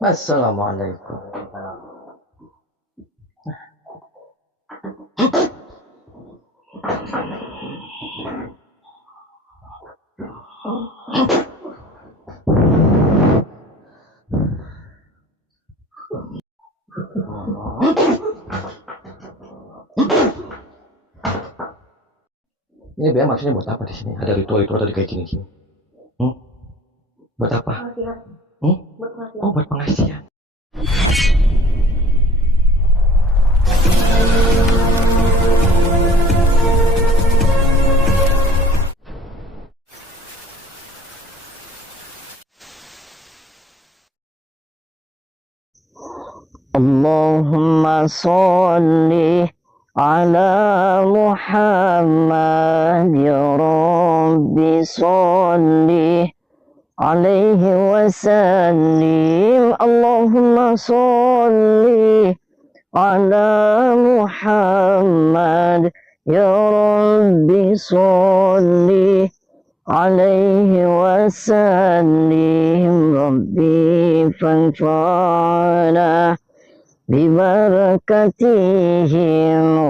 Assalamualaikum. Ini Bea maksudnya buat apa di sini? Ada ritual-ritual tadi kayak gini-gini. Hmm? Buat apa? Hmm? Oh, buat pengajian. Allahumma sholli ala Muhammad ya Rabbi sholli alaihi wasallim. Allahumma sholli ala Muhammad ya Rabbi sholli alaihi wasallim. Rabbi fanfa'na ببركتهم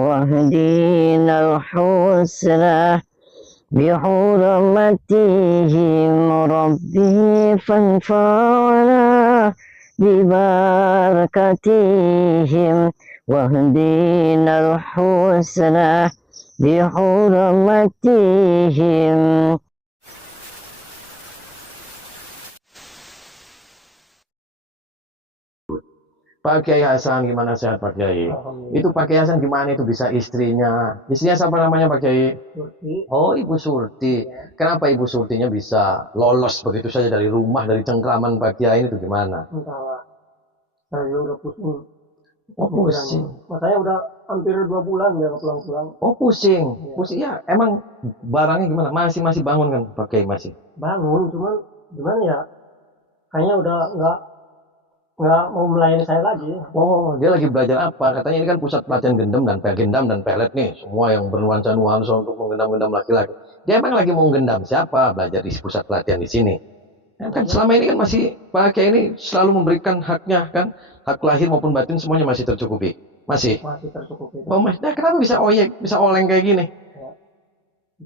واهدنا الحسنى بحرمتهم ربي فانفعنا ببركتهم واهدنا الحسنى بحرمتهم. Pak Kiai Hasan gimana sehat Pak Kiai? Itu Pak Kiai Hasan gimana itu bisa istrinya siapa namanya Pak Kiai? Surti. Oh, Ibu Surti. Kenapa Ibu Surtinya bisa lolos begitu saja dari rumah, dari cengkraman Pak Kiai itu gimana? Entahlah, saya udah pusing. Oh, pusing. Makanya udah hampir 2 bulan ya pulang-pulang. Oh, pusing. Pusing ya. Emang barangnya gimana? Masih bangun kan Pak Kiai masih? Bangun, cuman gimana ya? Kayaknya udah nggak mau melayani saya lagi. Oh, dia lagi belajar apa? Katanya ini kan pusat pelatihan gendam dan pelet nih. Semua yang bernuansa-nuansa untuk menggendam-gendam laki-laki. Dia emang lagi mau gendam siapa? Belajar di pusat pelatihan di sini. Ya, kan selama ini kan masih Pak Kiai ini selalu memberikan haknya kan, hak lahir maupun batin semuanya masih tercukupi. Masih. Masih tercukupi. Oh, Mas, nah, kenapa bisa oyek, bisa oleng kayak gini? Ya.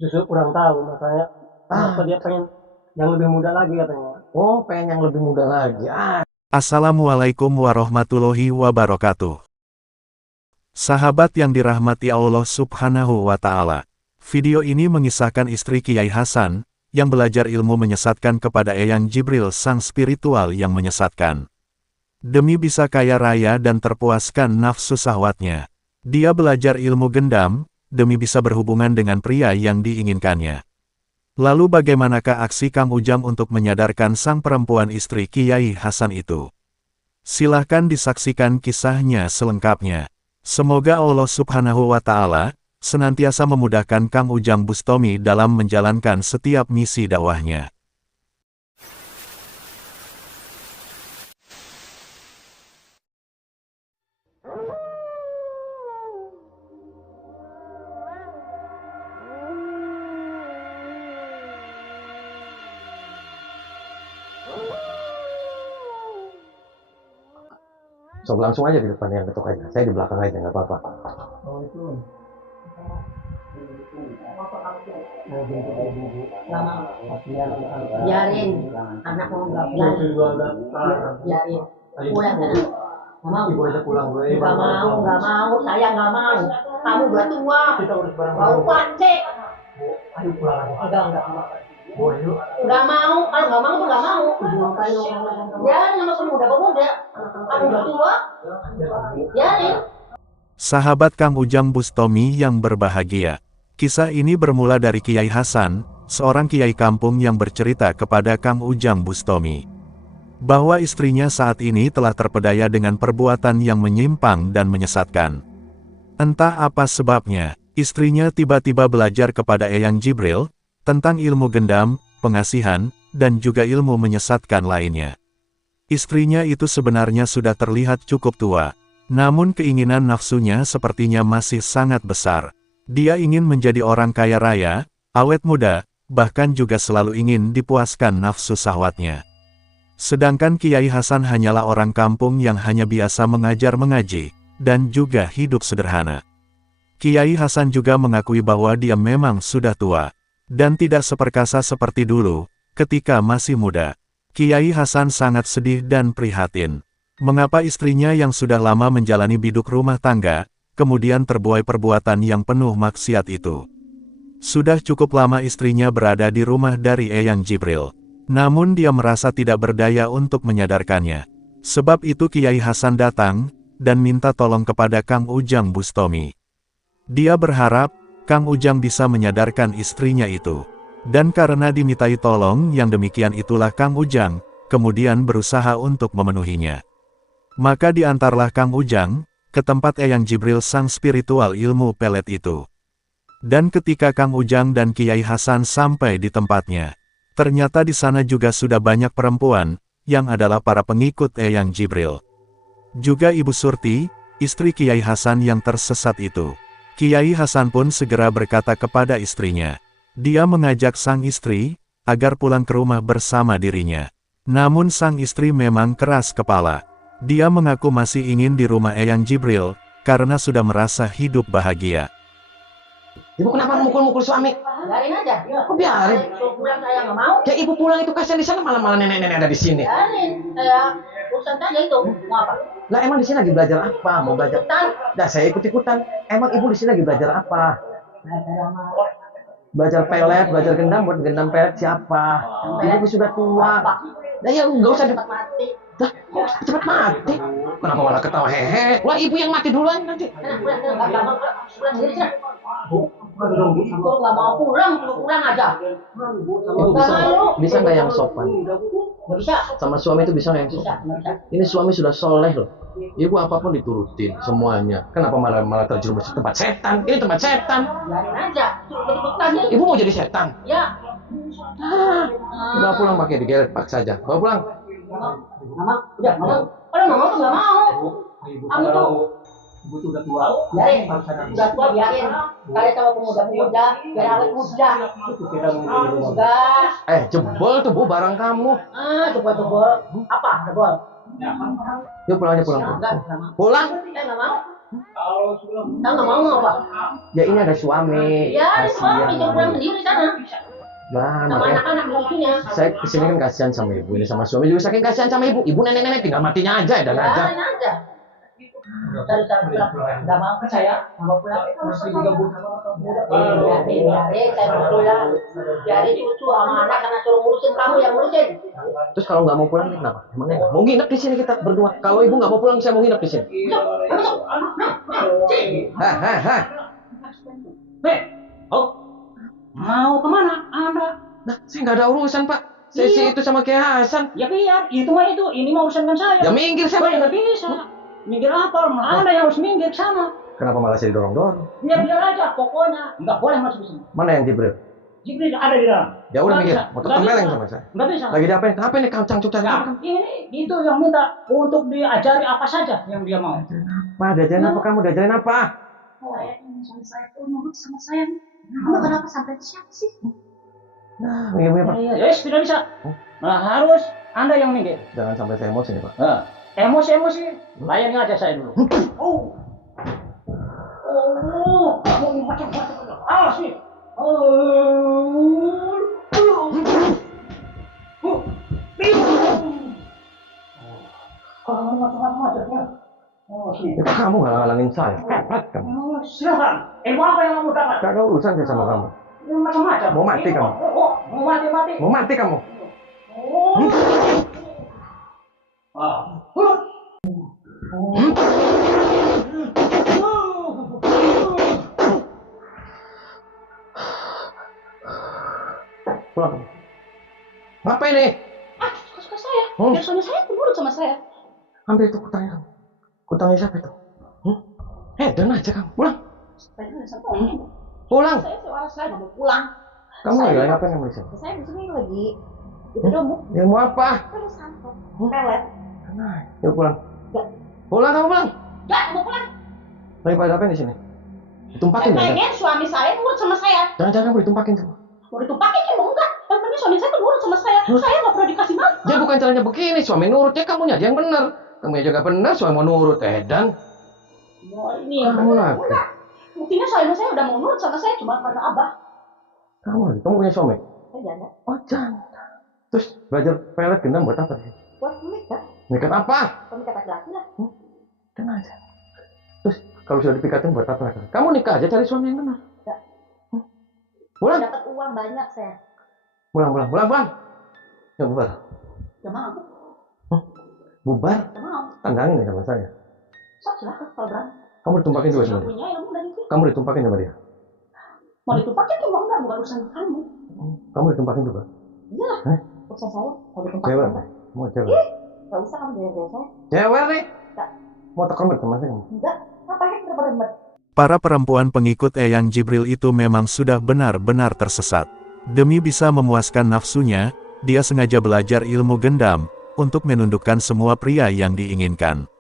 Justru kurang tahu, makanya kenapa dia pengen yang lebih muda lagi katanya. Oh, pengen yang lebih muda lagi. Assalamualaikum warahmatullahi wabarakatuh. Sahabat yang dirahmati Allah Subhanahu wa Ta'ala, video ini mengisahkan istri Kiai Hasan yang belajar ilmu menyesatkan kepada Eyang Jibril, sang spiritual yang menyesatkan. Demi bisa kaya raya dan terpuaskan nafsu syahwatnya, dia belajar ilmu gendam demi bisa berhubungan dengan pria yang diinginkannya. Lalu bagaimanakah aksi Kang Ujang untuk menyadarkan sang perempuan istri Kiai Hasan itu? Silahkan disaksikan kisahnya selengkapnya. Semoga Allah Subhanahu wa Ta'ala senantiasa memudahkan Kang Ujang Bustomi dalam menjalankan setiap misi dakwahnya. So, langsung aja di depan yang ketuk aja. Saya di belakang aja, nggak apa-apa. Oh itu. Biarin anak mau nggak biarin pulang sana nggak mau Ibu aja pulang gue. nggak mau saya nggak mau kamu udah tua Kita urus barang. bau pacek Ayo pulang aja. enggak Boleh yuk. nggak mau kalau nggak mau tuh nggak mau biarin sama pemuda kamu udah tua biarin. Sahabat Kang Ujang Bustomi yang berbahagia, kisah ini bermula dari Kiai Hasan, seorang kiai kampung yang bercerita kepada Kang Ujang Bustomi bahwa istrinya saat ini telah terpedaya dengan perbuatan yang menyimpang dan menyesatkan. Entah apa sebabnya, istrinya tiba-tiba belajar kepada Eyang Jibril tentang ilmu gendam, pengasihan, dan juga ilmu menyesatkan lainnya. Istrinya itu sebenarnya sudah terlihat cukup tua, namun keinginan nafsunya sepertinya masih sangat besar. Dia ingin menjadi orang kaya raya, awet muda, bahkan juga selalu ingin dipuaskan nafsu syahwatnya. Sedangkan Kiai Hasan hanyalah orang kampung yang hanya biasa mengajar mengaji, dan juga hidup sederhana. Kiai Hasan juga mengakui bahwa dia memang sudah tua, dan tidak seperkasa seperti dulu, ketika masih muda. Kiai Hasan sangat sedih dan prihatin. Mengapa istrinya yang sudah lama menjalani biduk rumah tangga, kemudian terbuai perbuatan yang penuh maksiat itu. Sudah cukup lama istrinya berada di rumah dari Eyang Jibril. Namun dia merasa tidak berdaya untuk menyadarkannya. Sebab itu Kiai Hasan datang, dan minta tolong kepada Kang Ujang Bustomi. Dia berharap, Kang Ujang bisa menyadarkan istrinya itu. Dan karena dimintai tolong yang demikian itulah Kang Ujang, kemudian berusaha untuk memenuhinya. Maka diantarlah Kang Ujang, ke tempat Eyang Jibril sang spiritual ilmu pelet itu. Dan ketika Kang Ujang dan Kiai Hasan sampai di tempatnya, ternyata di sana juga sudah banyak perempuan, yang adalah para pengikut Eyang Jibril. Juga Ibu Surti, istri Kiai Hasan yang tersesat itu. Kiai Hasan pun segera berkata kepada istrinya. Dia mengajak sang istri, agar pulang ke rumah bersama dirinya. Namun sang istri memang keras kepala. Dia mengaku masih ingin di rumah Eyang Jibril, karena sudah merasa hidup bahagia. Ibu kenapa mukul-mukul suami? Biarin aja. Kok biarin? Pulang saya nggak mau. Ya ibu pulang itu kasihan di sana, malah nenek-nenek ada di sini. Biarin. Saya urusan saja itu. Mau apa? Lah emang di sini lagi belajar apa? Mau belajar? Ikutan. Dah saya ikut-ikutan. Emang ibu di sini lagi belajar apa? Belajar pelet, belajar gendam, buat gendam pelet siapa? Ibu sudah tua. Nah ya nggak usah Cepat mati. Dah, cepat mati. Kenapa malah ketawa hehe? Wah ibu yang mati duluan nanti. Pulang sendiri sih. Kalau nggak mau pulang aja. Ibu bisa nggak yang sopan? Nggak bisa. Sama suami itu bisa nggak yang Bisa, sopan? nggak bisa. Ini suami sudah soleh loh. Ibu apapun diturutin semuanya. Kenapa malah terjerumus ke tempat setan? Ini tempat setan. Biarin aja. Jadi bekal dia. Ibu mau jadi setan? Ya. Udah pulang pakai digeret paksa aja. Bawa pulang. Mama, udah nggak mau. Kalau nggak mau tuh nggak mau. Kamu tuh. Ibu tuh udah tua. Biarin. Udah tua biarin. Kalian sama pemuda-pemuda biar awet muda. Itu kita mau di rumah. Udah. Jebol tuh bu barang kamu. Jebol. Apa? Jebol. Yuk pulang aja pulang. Enggak mau. Pulang? Saya nggak mau. Saya nggak mau apa? Ya ini ada suami. Ya, ada suami. Dia pulang sendiri sana. Nah, Sama makanya anak-anak lucunya. saya kesini kan kasihan sama ibu ini, sama suami juga saking kasihan sama ibu. Ibu nenek-nenek tinggal matinya aja dan aja. Biarin aja. Dari sana pulang. Nggak mau ke saya. Nggak mau pulang. Masih digabung sama Biarin, saya mau pulang. Biarin cucu sama anak karena suruh ngurusin kamu yang ngurusin. Terus kalau nggak mau pulang ini kenapa? Emangnya mau nginep di sini kita berdua. Kalau ibu nggak mau pulang, saya mau nginep di sini. Hah. Mau kemana Anda? Nah, saya nggak ada urusan pak. Sesi itu sama Kiai Hasan. Ya biar, itu mah itu. Ini mau urusan saya. Ya minggir Saya saya. nggak bisa. Minggir apa? Anda yang harus minggir ke sana. Kenapa malah saya didorong-dorong? Ya biar aja, pokoknya. Nggak boleh masuk ke sini. Mana yang Jibril? Jibril ada di dalam. Ya udah Nggak minggir. bisa. Mau Nggak tempeleng bisa. sama saya. Nggak bisa. Lagi diapain? Apa ini kacang cucan? Nah, ini itu yang minta untuk diajari apa saja yang dia mau. Pak, diajarin apa kamu? Diajarin apa? Saya ingin suami saya tuh nurut sama saya. Kamu kenapa sampai siap sih? Nah, minggir pak. Ya, tidak bisa. Nah, harus Anda yang minggir. Jangan sampai saya emosi nih pak. Nah, emosi layani aja saya dulu. Kamu macam-macam. Awas nih. Kamu macam-macam. Ya, kamu nggak ngalangin saya. Pepet kamu. Silakan. Ilmu apa yang kamu dapat? Gak ada urusan saya sama kamu. Macam-macam. Mau mati kamu? Mau mati. Mau mati kamu? Pulang. Ngapain nih? Suka saya. Biar suami saya tuh nurut sama saya. Ambil itu kutangnya kamu. Kutangnya siapa itu? Dan aja kamu. Pulang. Saya nggak sampai. Pulang. Saya seorang saya nggak mau pulang. Kamu lagi ngapain kamu di sini? Saya di sini lagi. Itu ilmu. Ilmu apa? Terus santet. Pelet. Nah, yuk pulang. Nggak. Pulang kamu pulang. Nggak mau pulang. Lagi pada ngapain di sini? Ditumpakin Saya ya? pengen suami saya nurut sama saya. Jangan-jangan kamu ditumpakin semua. Mau ditumpakin ya mau enggak? Yang penting suami saya tuh nurut sama saya. Saya nggak pernah dikasih makan. Ya bukan caranya begini, suami nurut ya kamunya aja yang benar. Kamu aja gak benar, suami mau nurut dan Oh, ini yang kamu benar. lagi. Enggak. Buktinya suami saya udah mau nurut sama saya cuma karena abah. Kamu punya suami? Saya janda. Oh jangan. Terus belajar pelet gendam buat apa sih? Buat menikah. Nikat apa? Pemikat laki-laki lah. Dan aja. Terus kalau sudah dipikatin buat apa lagi? Kamu nikah aja cari suami yang benar. Enggak. Pulang, Dapat uang banyak saya. pulang. Ya bubar. Gak mau. Bubar. Gak mau. Tandangin nih sama saya. Sok silahkan kalau berani. Kamu ditumpakin juga sama Yang dia. punya ilmu dari itu. Kamu ditumpakin sama dia. Mau ditumpakin tuh enggak, bukan urusan kamu. Kamu ditumpakin juga. Iyalah. Hah? Urusan saya. Mau ditumpakin Cewek. enggak? Mau cewek. Gak usah kamu jalan-jalan saya. Cewek nih. Enggak. Mau tekan sama saya. Enggak. Ngapain kita berdebat? Para perempuan pengikut Eyang Jibril itu memang sudah benar-benar tersesat. Demi bisa memuaskan nafsunya, dia sengaja belajar ilmu gendam, untuk menundukkan semua pria yang diinginkan.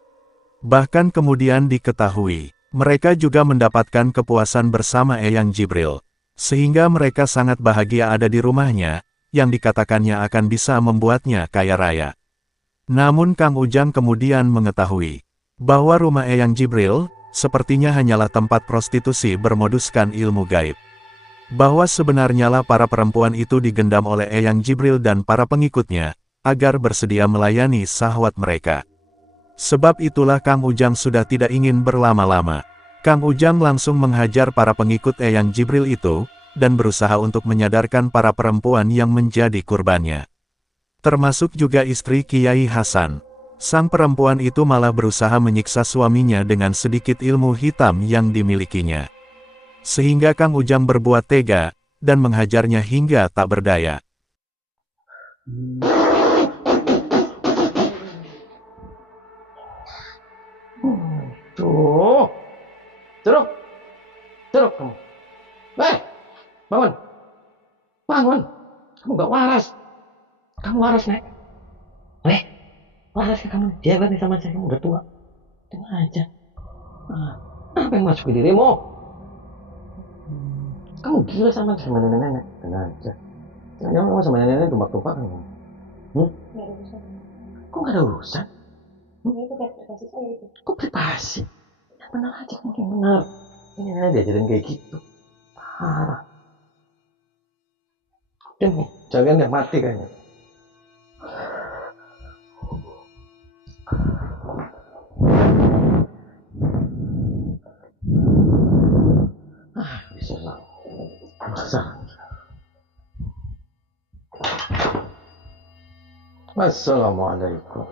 Bahkan kemudian diketahui, mereka juga mendapatkan kepuasan bersama Eyang Jibril, sehingga mereka sangat bahagia ada di rumahnya, yang dikatakannya akan bisa membuatnya kaya raya. Namun Kang Ujang kemudian mengetahui, bahwa rumah Eyang Jibril, sepertinya hanyalah tempat prostitusi bermoduskan ilmu gaib. Bahwa sebenarnya lah para perempuan itu digendam oleh Eyang Jibril dan para pengikutnya, agar bersedia melayani syahwat mereka. Sebab itulah Kang Ujang sudah tidak ingin berlama-lama. Kang Ujang langsung menghajar para pengikut Eyang Jibril itu, dan berusaha untuk menyadarkan para perempuan yang menjadi kurbannya. Termasuk juga istri Kiai Hasan. Sang perempuan itu malah berusaha menyiksa suaminya dengan sedikit ilmu hitam yang dimilikinya. Sehingga Kang Ujang berbuat tega, dan menghajarnya hingga tak berdaya. Tuh. Ceruk kamu. Bangun. Kamu gak waras. Kamu waras, Nek. Waras ya kamu. Jaga nih sama saya, kamu udah tua. Tenang aja. Apa yang masuk ke dirimu? Kamu gila sama nenek-nenek. Tenang aja. Jangan kamu sama nenek-nenek tumpah-tumpahan. Nggak ada urusan. Kok gak ada urusan? Ini itu kayak privasi saya itu. Kok privasi? Yang benar aja, kamu yang benar. Ini nenek diajarin kayak gitu. Parah. Jangan deh, mati kayaknya. Bisa lah. Assalamualaikum.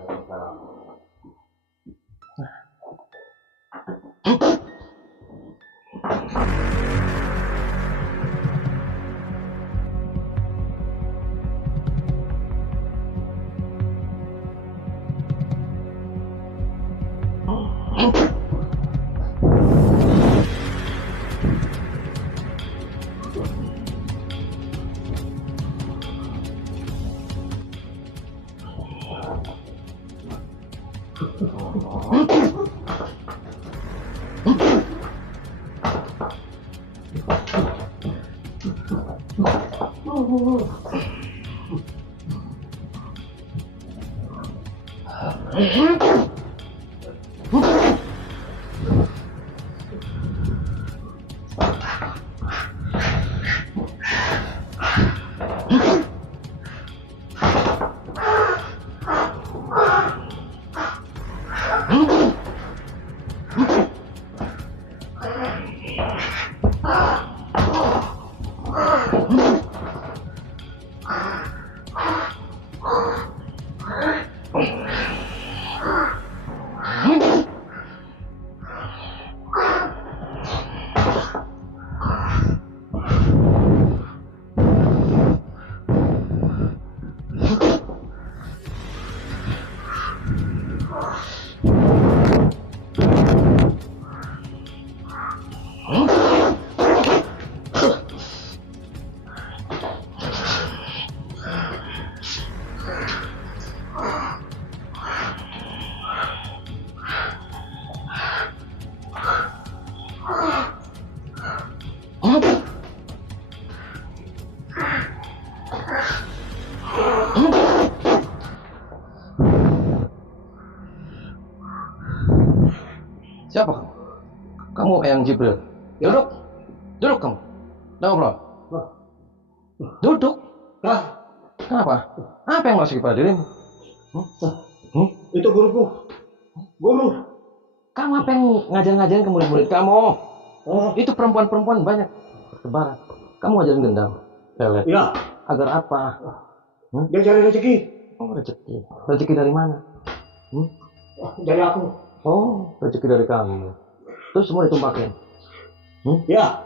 Siapa kamu? Kamu Eyang Jibril. Duduk. Duduk kamu. Udah ngobrol. Duduk. Kenapa? Apa yang masuk pada dirimu? Itu guruku. Guru. Kamu apa yang ngajarin ke murid-murid kamu? Itu perempuan-perempuan banyak bertebaran. Kamu ngajarin gendam. Pelet. Ya. Agar apa? Dia cari rezeki. Oh, rezeki. Rezeki dari mana? Dari aku. Oh, rezeki dari kamu. Terus semua ditumpakin? Ya.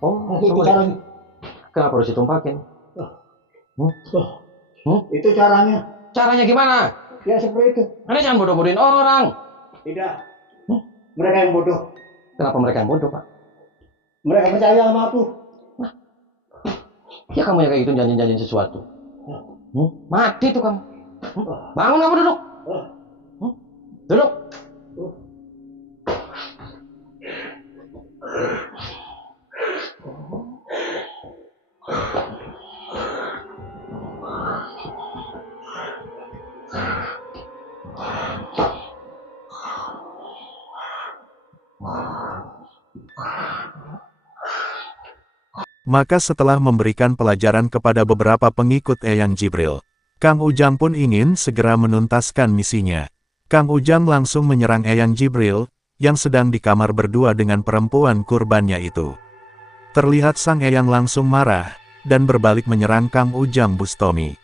Oh, Itu semua caranya. Kenapa harus ditumpakin? Itu caranya. Caranya gimana? Ya seperti itu. Anda jangan bodoh-bodohin orang. Tidak. Mereka yang bodoh. Kenapa mereka yang bodoh, Pak? Mereka percaya sama aku. Ya kamu yang kayak gitu janjin-janjin sesuatu. Mati tuh kamu. Bangun kamu duduk. Duduk. Maka setelah memberikan pelajaran kepada beberapa pengikut Eyang Jibril, Kang Ujang pun ingin segera menuntaskan misinya. Kang Ujang langsung menyerang Eyang Jibril, yang sedang di kamar berdua dengan perempuan kurbannya itu. Terlihat sang Eyang langsung marah, dan berbalik menyerang Kang Ujang Bustomi.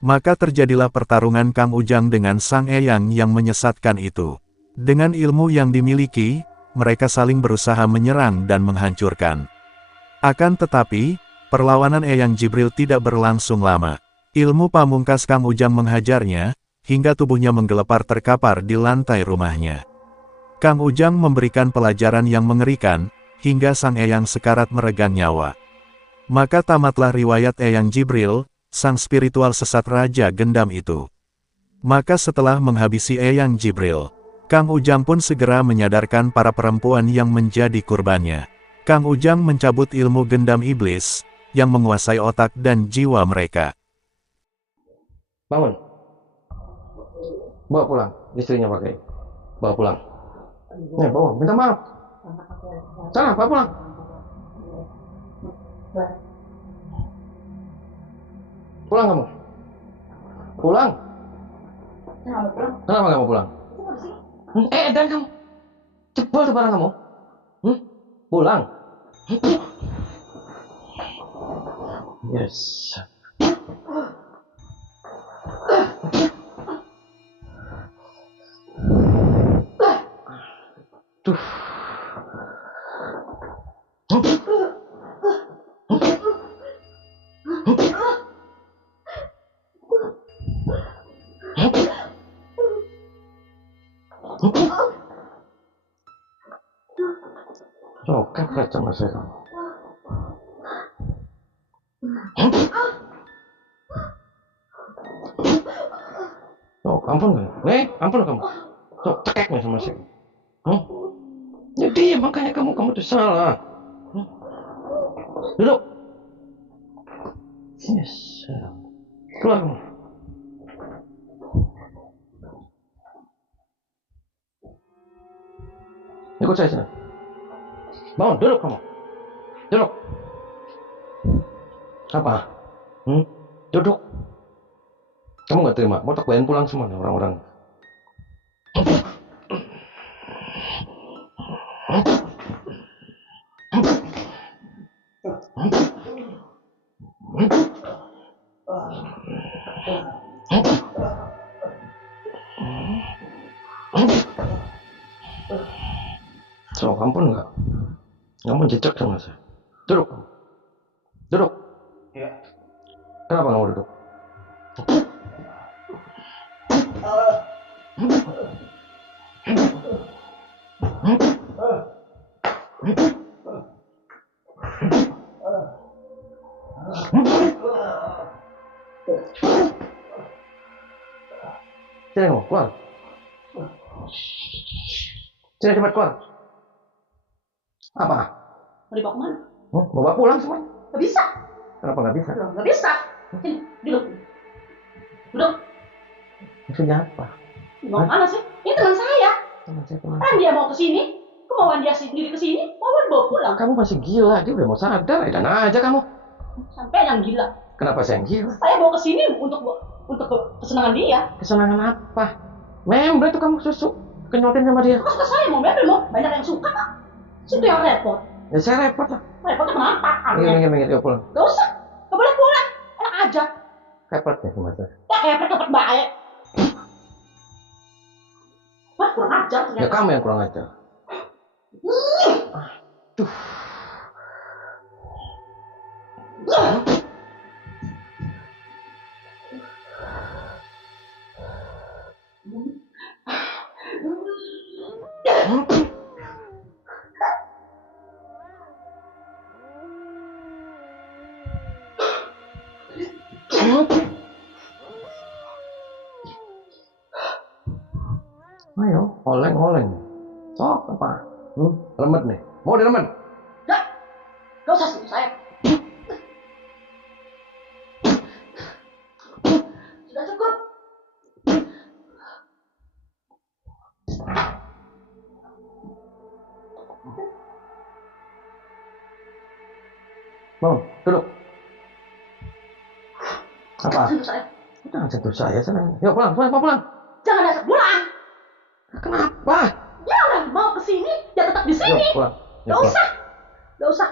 Maka terjadilah pertarungan Kang Ujang dengan sang Eyang yang menyesatkan itu. Dengan ilmu yang dimiliki, mereka saling berusaha menyerang dan menghancurkan. Akan tetapi, perlawanan Eyang Jibril tidak berlangsung lama. Ilmu pamungkas Kang Ujang menghajarnya, hingga tubuhnya menggelepar terkapar di lantai rumahnya. Kang Ujang memberikan pelajaran yang mengerikan, hingga sang Eyang sekarat meregang nyawa. Maka tamatlah riwayat Eyang Jibril, sang spiritual sesat Raja Gendam itu. Maka setelah menghabisi Eyang Jibril, Kang Ujang pun segera menyadarkan para perempuan yang menjadi kurbannya. Kang Ujang mencabut ilmu gendam iblis, yang menguasai otak dan jiwa mereka. Bangun. Bawa pulang. Istrinya pakai. Bawa pulang. Bawa. Minta maaf. Sana, bawa pulang. Pulang kamu. Pulang. Kenapa kamu pulang? Dan kamu. Jebol tuh barang kamu. Pulang. Yes. Tuh. Oh, kepret sama saya kamu. Oh, ampun kan? Ampun kamu. So, cekek nih sama saya. Jadi makanya kamu tuh salah. Duduk. Yes. Keluar kamu. Ikut saya sini. Bangun, duduk kamu. Duduk. Apa? Duduk. Kamu nggak terima? Mau tak bayarin pulang semua nih orang-orang. So, ampun nggak? Kamu jejak sama saya. Duduk. Duduk. Ya. Kenapa kamu duduk? Sini kamu, keluar. Sini cepat keluar. Apa? Mau dibawa kemana? Mau bawa pulang semuanya? Gak bisa. Kenapa nggak bisa? Loh, gak bisa. Sini, duduk. Duduk. Maksudnya apa? Mau kemana sih? Ini teman saya. Teman saya kemana? Kan dia mau ke sini, kemauan dia sendiri ke sini, mau dibawa pulang. Kamu masih gila, dia udah mau sadar. Edan aja kamu. Sampai yang gila. Kenapa saya yang gila? Saya bawa ke sini untuk kesenangan dia. Kesenangan apa? Member tuh kamu susu. Kenyotin sama dia. Suka saya mau member loh, banyak yang suka Pak. Situ yang repot. Ya saya repot lah. Repotnya kenapa? Minggir, yuk pulang. Gak usah, gak boleh pulang. Enak aja. Repot ya sama saya. Ya kepet baik. Wah kurang ajar Ya ternyata. kamu yang kurang ajar. Aduh. Ayo, oleng. Sok apa? Remet nih. Mau diremet? Gak usah sentuh saya. Sudah cukup. Bangun, duduk. Apa? Sentuh saya. Jangan sentuh saya, senang. Yuk pulang. Jangan dasar pulang. Kenapa? Ya orang mau ke sini, ya tetap di sini. Yuk pulang. Gak usah. Gak usah.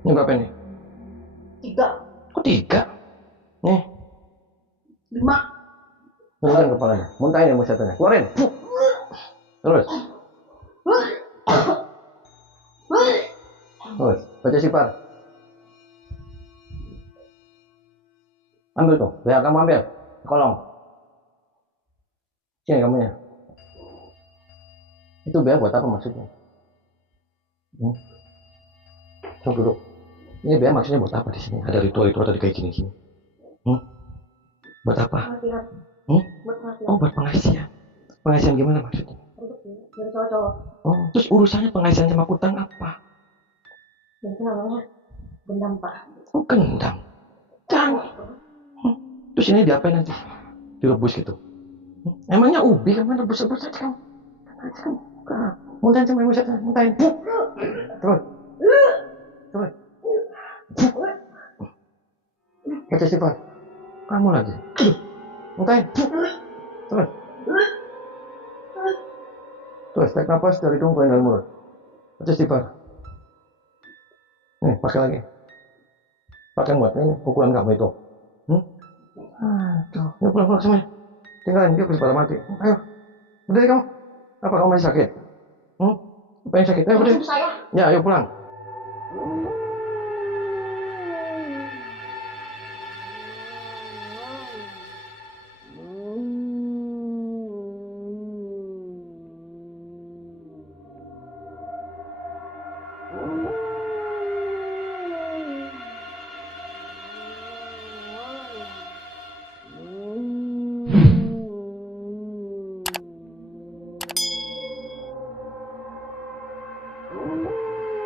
Ini berapa ini? 3, Kok 3? Nih, 5. muntahin kepalanya. Muntahin ya musyatanya. Keluarin. Terus. Baca sifar. Ambil tuh. Biar kamu ambil. Kolong. Sini kamu ya. Itu biar buat apa maksudnya? Coba duduk. Ini biar maksudnya buat apa di sini? Ada ritual tadi kayak gini. Buat apa? Oh, buat pengasihan. Pengasihan gimana maksudnya? Dari cowok-cowok. Oh, terus urusannya pengasihan sama kutang apa? Dan itu namanya gendam Pak. Oh, gendam. Jangan. Terus ini diapain nanti? Direbus gitu. Emangnya ubi kamu rebus-rebus aja kamu? Muntahin sama ibu saya, muntahin. Terus. Baca sifat. Kamu lagi. Muntahin. Terus tarik nafas dari hidung ke dalam mulut. Baca sifat. Nih, pakai lagi. Pakai buat ini pukulan kamu itu. Aduh, yuk pulang semuanya. Tinggalin dia pada mati. Ayo, udah kamu. Apa kamu masih sakit? Apa yang sakit? Ayo, udah. Saya. Ya, ayo pulang.